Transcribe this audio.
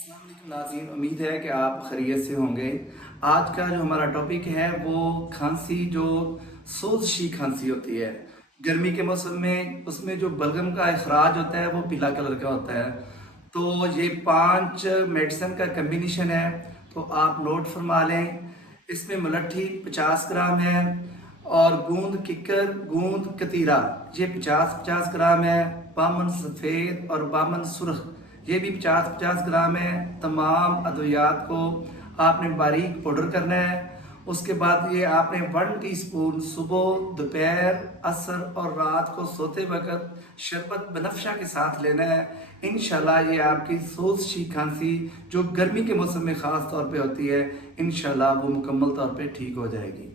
अस्सलाम वालेकुम नाज़रीन, उम्मीद है कि आप खैरियत से होंगे। आज का जो हमारा टॉपिक है वो खांसी, जो सोजशी खांसी होती है गर्मी के मौसम में, उसमें जो बलगम का अखराज होता है वो पीला कलर का होता है। तो ये 5 मेडिसिन का कम्बिनेशन है, तो आप नोट फरमा लें। इसमें मुलट्ठी 50 ग्राम है और गूंद किक्कर, गूंद कतीरा ये 50-50 ग्राम है। बामन सफ़ेद और बामन सुर्ख ये भी 50-50 ग्राम है। तमाम अद्वियात को आपने बारीक पाउडर करना है। उसके बाद ये आपने 1 टीस्पून सुबह, दोपहर, असर और रात को सोते वक्त शरबत बनफशा के साथ लेना है। इंशाल्लाह ये आपकी सोजशी खांसी जो गर्मी के मौसम में ख़ास तौर पे होती है, इंशाल्लाह वो मुकम्मल तौर पे ठीक हो जाएगी।